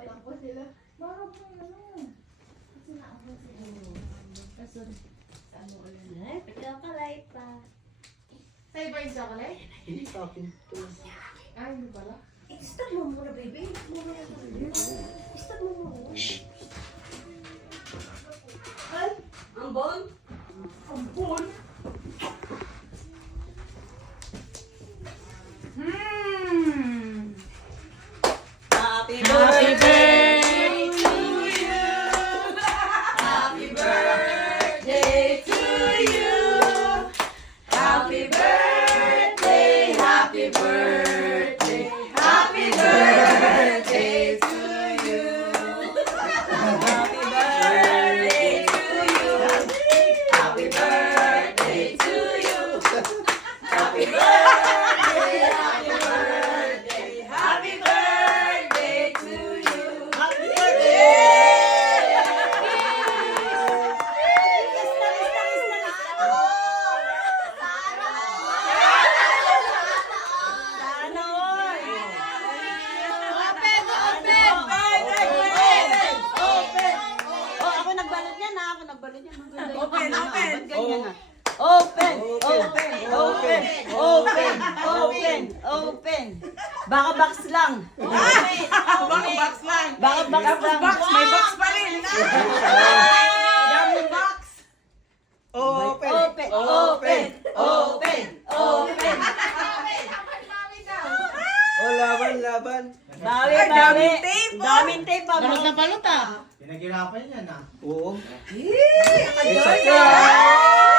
Takbo sila. Bakit po ano? Kasi naako sila. Kaso, ano ulit? Ay, chocolate pa. Sa'yo ba yung chocolate? Sa akin to. Ay, hindi pala. Stop mo muna, baby. Stop mo muna. Ay, ambon? Ampun! Happy Happy birthday to you. Happy birthday to you. Happy birthday, happy birthday, happy birthday to you. Happy birthday to you. Happy birthday to you. Happy birthday, happy birthday, happy birthday to you. Happy birthday! Sana all! Open! Open! Open! Oh, ako nagbalot yan ha. Ako nagbalot yan. Open! Open! Ganyan na. Open! Open! Open! Open! Open! Open! Baka box lang. Baka box lang. Baka box lang. Box, may box pa rin. Daming box. Open! Open! Open! Open! Open! Oh, laban, laban. Bawi, Ay, bawi. daming tape, oh. Daming tape pa. Balot na balot ah. Pinaghirapan yan ah. Oo. Hey, Surprise!